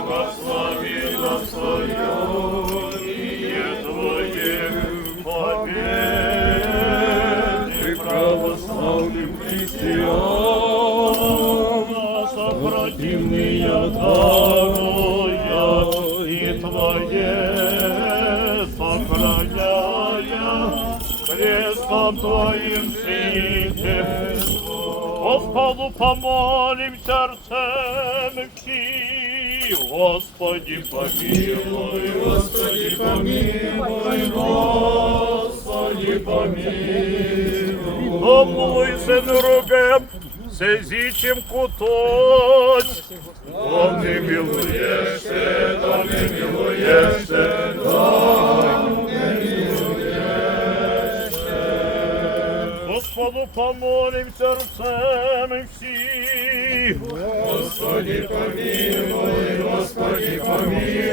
благословила Твое имя Твое, победы православным христианам, сопротивные даруя и Твое сохраняя, крестом Твоим свидетельством. Господу помолим сердцем всем, всі, Господи помилуй, Господи помилуй, Господи помилуй. Помилуй се другим, се зічим кутось. То не милуєшся, то не милуєшся, Господу помолим серцем всі. Господи помилуй, Господи помилуй, Господи помилуй.